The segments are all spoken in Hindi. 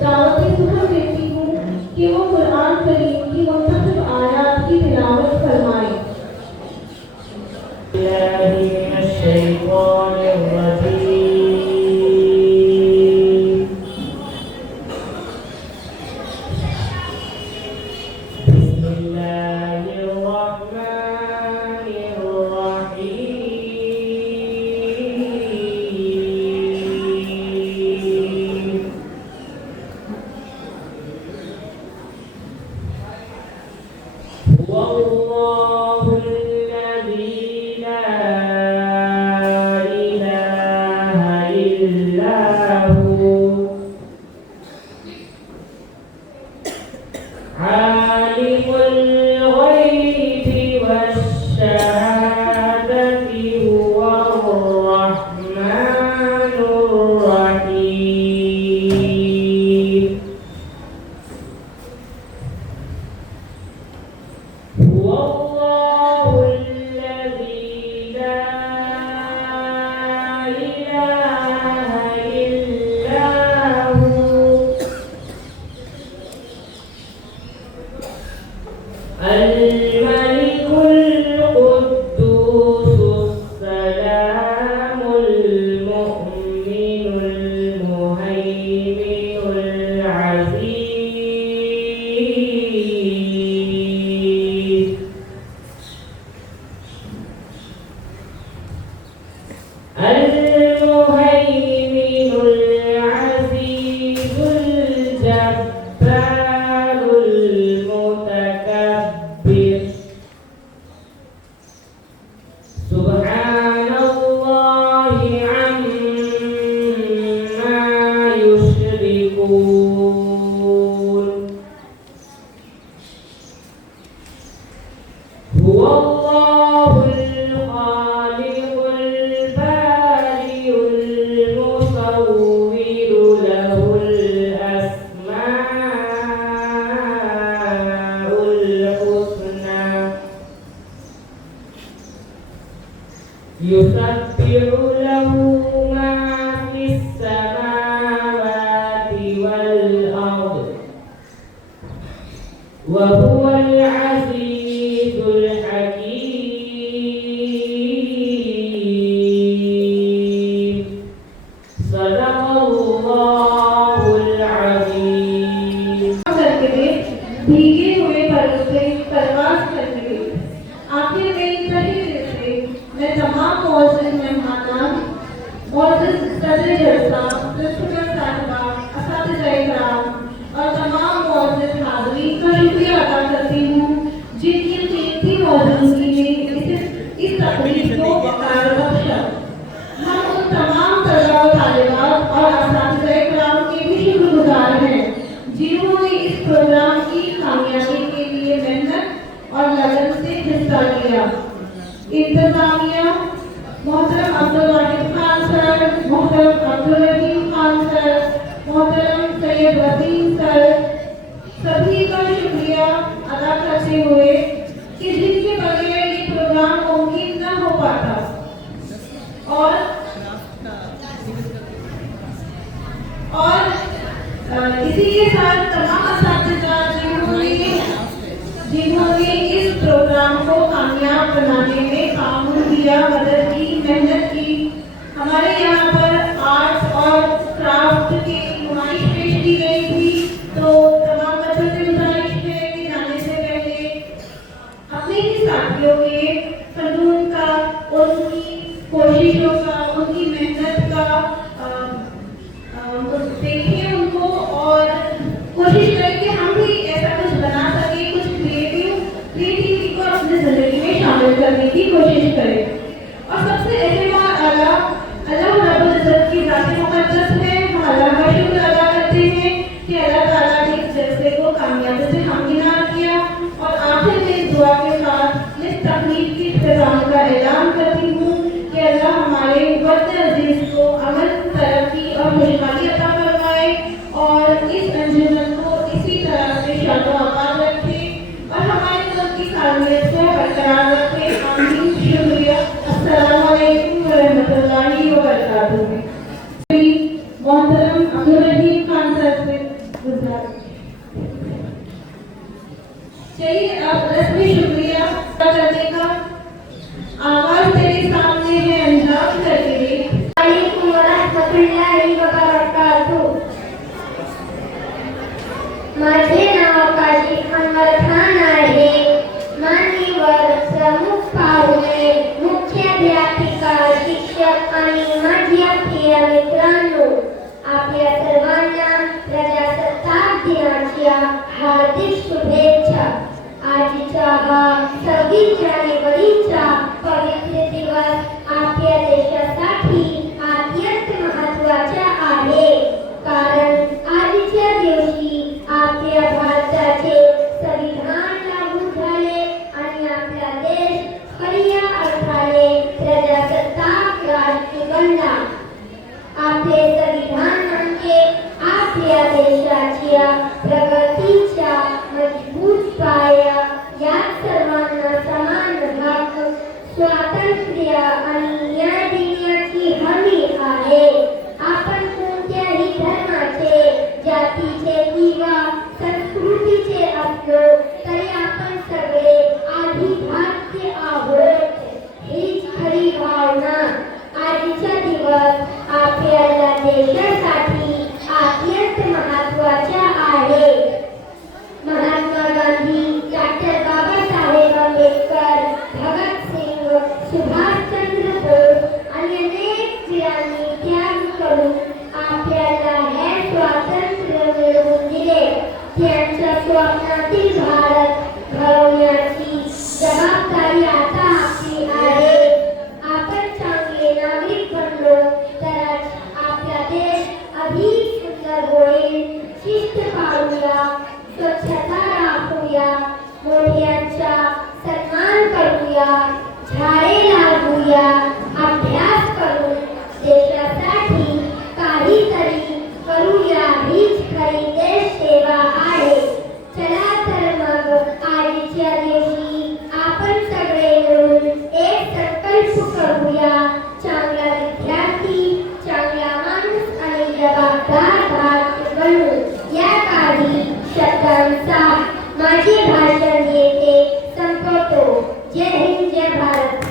दावत सुबह देती हूँ कि वो कुरान करीम की मुंतखब आयात की तिलावत फरमाएं। भीगे हुए पर्वत से परवास करके आखिर में सही दिल से मैं तमाम मौजूद मेहमानान मौजूद सदर जलसा प्रिंसिपल साहिबा असातिज़ा-ए-किराम और तमाम मौजूद हाज़रीन का शुक्रिया अदा करती हूँ जिनकी कीमती मौजूदगी ने इस तकरीब को वकार बख्शा। हम उन तमाम तलबा व तालिबात और असातिज़ा-ए-किराम के भी शुक्रगुजार हैं जिन्होंने इस प्रोग्राम की कामयाबी के लिए मेहनत और लगन से हिस्सा लिया। इंतजामिया मोहतरम अब्दुल वाहिद खान सर, मोहतरम अब्दुल रहीम खान सर, मोहतरम सैयद वसीम सर, सभी का शुक्रिया अदा करते हुए कि जिनके बगैर ये प्रोग्राम मुमकिन न हो पाता। और इसी के साथ तमाम असातिज़ा जिन्होंने इस प्रोग्राम को कामयाब बनाने में ताउन किया, मदद की, मेहनत की। हमारे यहाँ पर आर्ट और क्राफ्ट की नुमाइश पेश की गई थी, तो तमाम बच्चों से गुजारिश है कि जाने से पहले अपने ही साथियों के फनून का, उनकी कोशिशों का, उनकी मेहनत का देखिए उनको और कोशिश करें कि हम भी ऐसा कुछ बना सके, कुछ क्रिएटिविटी को अपनी जिंदगी में शामिल करने की कोशिश करें। और सबसे अहम अल्लाह रब्बुल इज्जत की ज़ात मुक़द्दस है। हम अल्लाह का शुक्र अदा करते हैं कि अल्लाह ताला ने इस जलसे को कामयाबी से हमगिनार किया। और आखिर में इस दुआ के साथ इस तकरीब की इख्तिताम का ऐलान करती हूँ कि अल्लाह हमारे वक्त अजीज को अमल, तरक्की और खुशहाली अता फरमाए और इस अंजुमन को इसी तरह से शादो-आबाद रखे और हमारे मुल्क की सामियत को बरकरार रखे। आमीन। शुक्रिया। अस्सलामु अलैकुम व रहमतुल्लाहि व बरकातुहू। मोहतरम अब्दुल रहीम खान सर से गुजरात। चलिए अब रस्मी शुक्रिया करने का। आवाज तेरे सामने है अंजाम करके देख। वालेकुम वरहमतुल्लाहि वबरकातुह। माझे नाव काशी अनवर खान आहे। मान्यवर प्रमुख पाहुणे, मुख्याध्यापिका, शिक्षक आणि माझ्या प्रिय मित्रांनो, आपल्या सर्वांना प्रजासत्ताक दिनाच्या हार्दिक शुभेच्छा। आजचा हा 26 जानेवारीचा पवित्र दिवस आपल्या देशासाठी अत्यंत महत्त्वाचा आहे, कारण आजच्या दिवशी आपल्या भारताचे संविधान लागू झाले आणि आपला देश खऱ्या अर्थाने प्रजासत्ताक राष्ट्र बनला। आपले संविधान म्हणजे आपल्या देशाच्या प्रगतीचा मजबूत पाया। यात सर्वांना समान हक्क, स्वातंत्र्य आणि न्याय देण्याची हमी आहे। आपण कोणत्याही धर्माचे, जातीचे किंवा संस्कृतीचे असलो तरी आपण सगळे आधी भारतीय आहोत, हीच खरी भावना। आजचा दिवस आपल्या देशासाठी अत्यंत महत्त्वाचा आहे। महात्मा गांधी, डॉक्टर बाबासाहेब आंबेडकर, भगत सिंग, सुभाषचंद्र बोस आणि अनेक वीरांनी त्याग करून आपल्याला हे स्वातंत्र्य मिळवून दिले। त्यांच्या स्वप्नातील भारत घडवण्याची जबाबदारी आता आपली आहे। आपण चांगले नागरिक बनलो तरच आपला देश अधिक सुंदर होईल। शिस्त पाळूया, स्वच्छता राखूया, मोठ्यांचा सन्मान करूया, झाडे लावूया, अभ्यास करून देशासाठी काहीतरी करूया, हीच खरी देश सेवा आहे। चला तर मग आजच्या दिवशी आपण सगळे मिळून एक संकल्प करूया, चांगला विद्यार्थी, चांगला माणूस आणि जबाबदार भारत बनू। या काही शब्दांचा माझे भाषण येथे संपवतो। जय हिंद, जय भारत।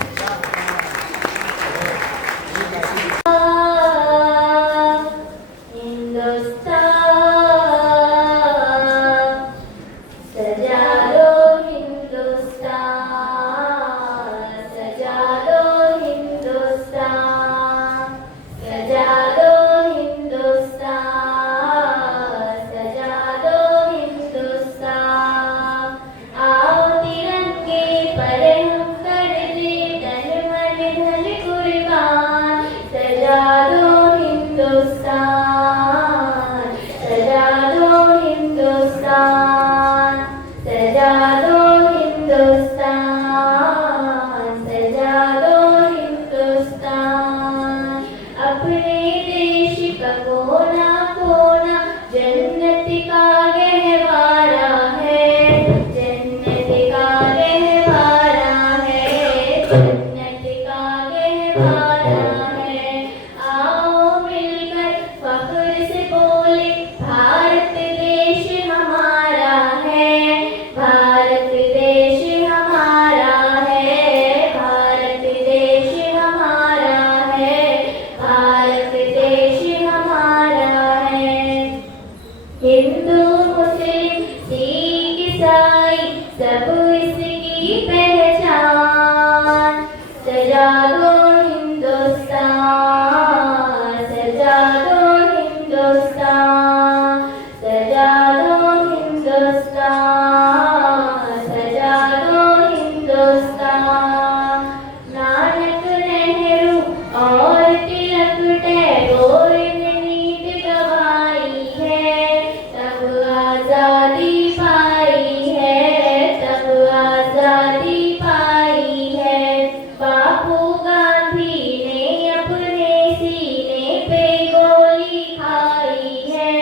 खाई है।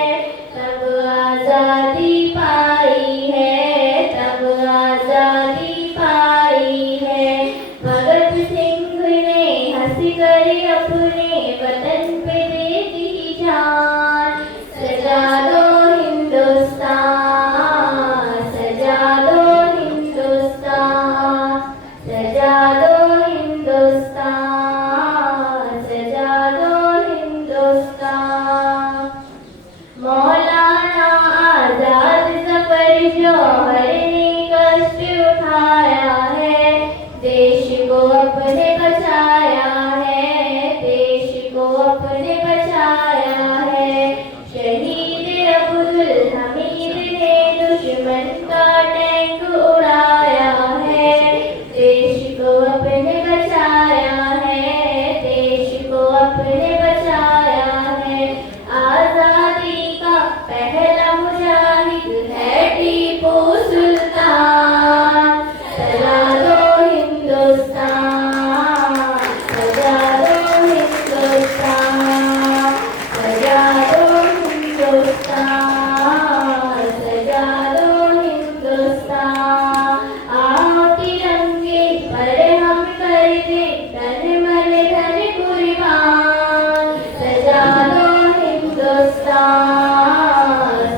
सजा दो हिंदुस्तान। आओ तिरंगे पर हम कर दे तन मन धन कुर्बान। सजा दो हिंदुस्तान,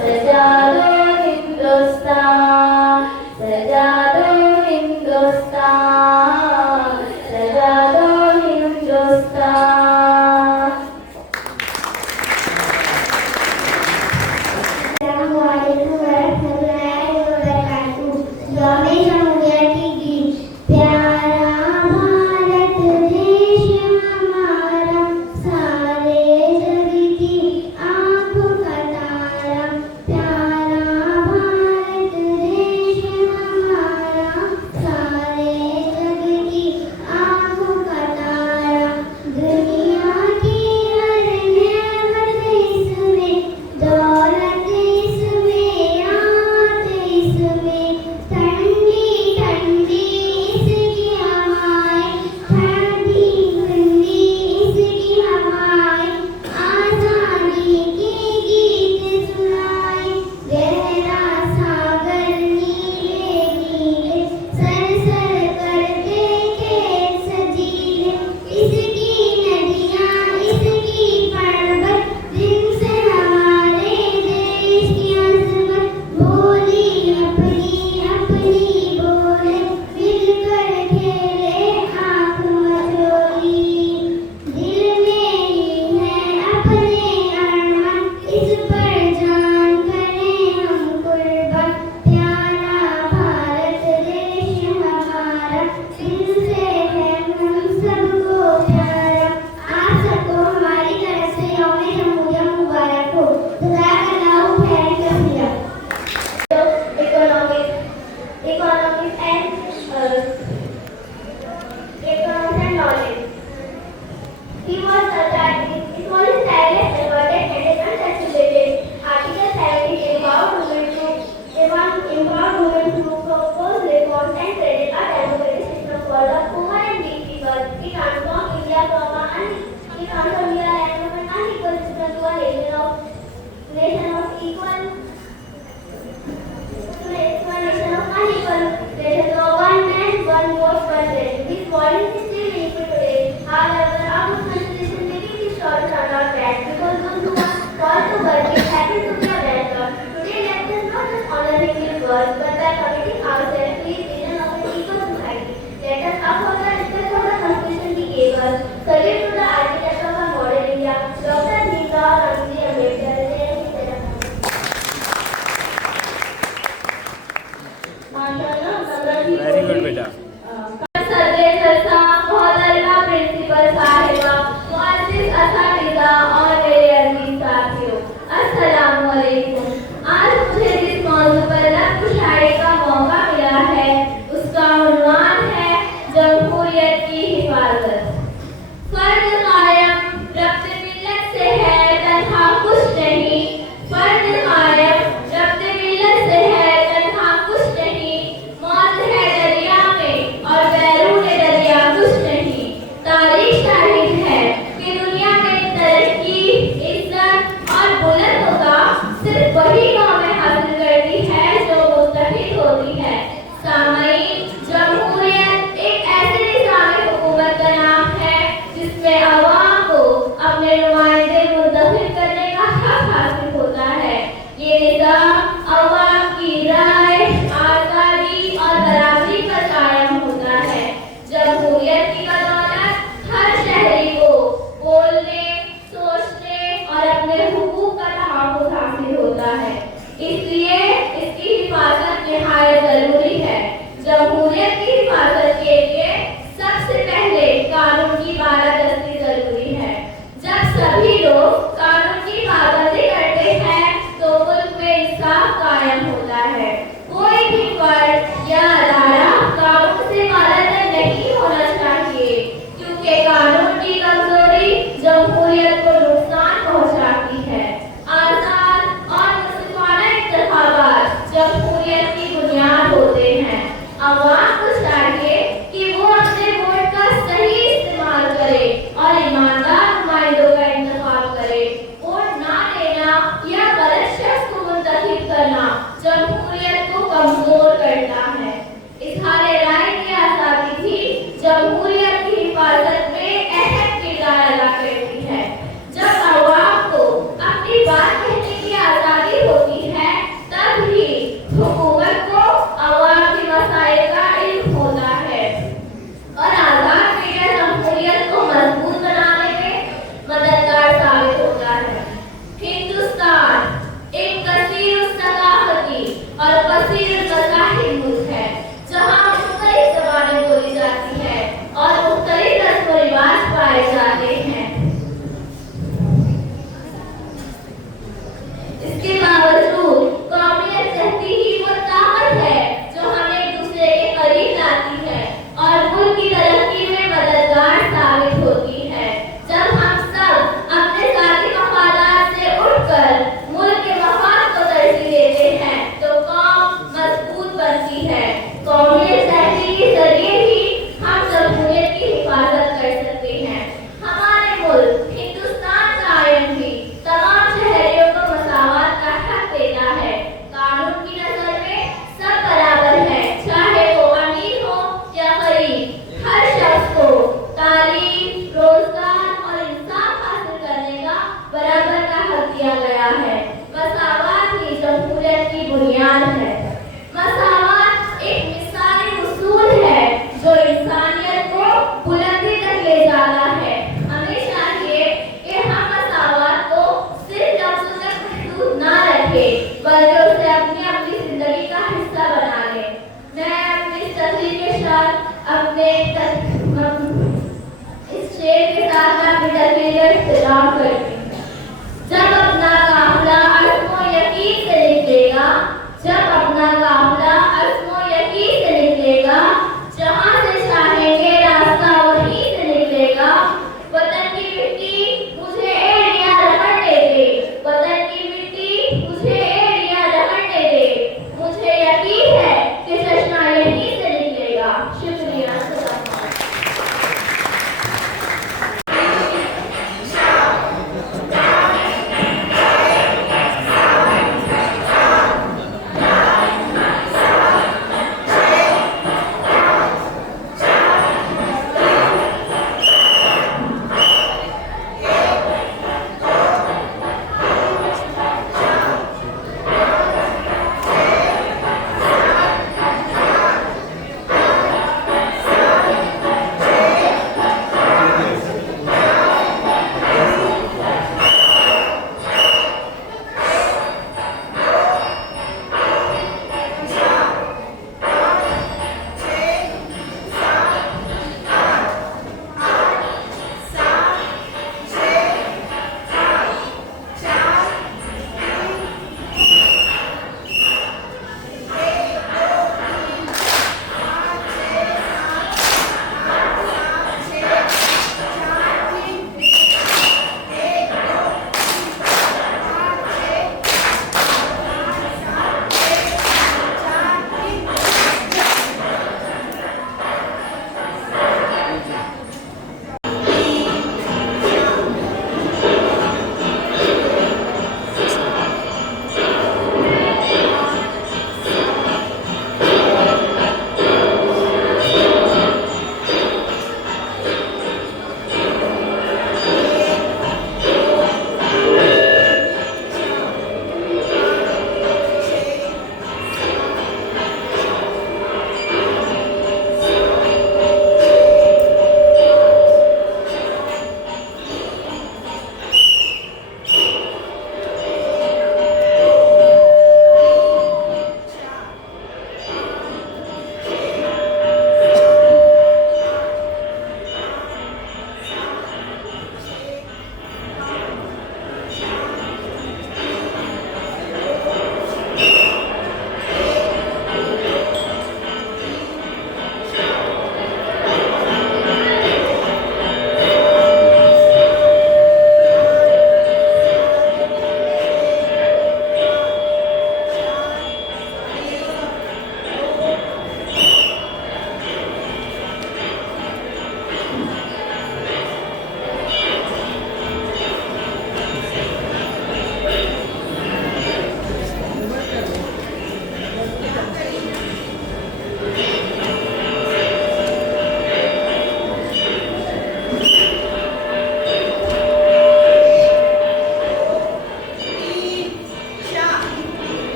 सजा दो हिंदुस्तान, सजा दो हिंदुस्तान, सजा दो हिंदुस्तान। करना जमहूरियत को कमजोर करता है। इज़हार राय की आजादी भी जमहूरियत की हिफाजत में अहम किरदार अदा करती है। जब अवाम को अपनी बात कहने की आजादी होती है तब ही हुकूमत को अवाम के मसाइल का इल्म होता है और आजाद मीडिया जमहूरियत को मजबूत बनाने में मददगार साबित होता है। हिंदुस्तान एक कसीर सकाफती और कसीर मज़ाहिर मुल्क है जहाँ मुख्तलिफ ज़बानें बोली जाती है और मुख्तलिफ रस्म व रिवाज पाए जाते हैं। इसके बावजूद कौमियत कहती ही वो ताकत है जो हमें एक दूसरे के करीब लाती है और मुल्क की तरक्की में मददगार साबित होती है। जब हम सब अपने जाती मफादात से उठकर मुल्क के मफाद को तरजीह देते हैं तो कौम मजबूत बनती है। कौमियत तहरीक के जरिए ही हम जमहूरियत की हिफाजत कर सकते हैं। हमारे मुल्क हिंदुस्तान का आईन भी तमाम शहरियों को मसावत का हक देता है। कानून की नजर में सब बराबर है, चाहे वो अमीर हो या गरीब। हर शख्स को तालीम, रोजगार और इंसाफ हासिल करने का बराबर का हक दिया गया है। मसावत ही जमहूरियत की बुनियाद है। मसावत एक मिसाली उसूल है जो इंसानियत को बुलंदी तक ले जाता है। हमें चाहिए कि हम मसावत को सिर्फ लफ्ज़ों तक महदूद ना रखें बल्कि उसे अपनी जिंदगी का हिस्सा बना लें। मैं अपनी तकरीर के साथ इस शेर के साथ अपनी तकरीर का इख्तिताम करती हूँ।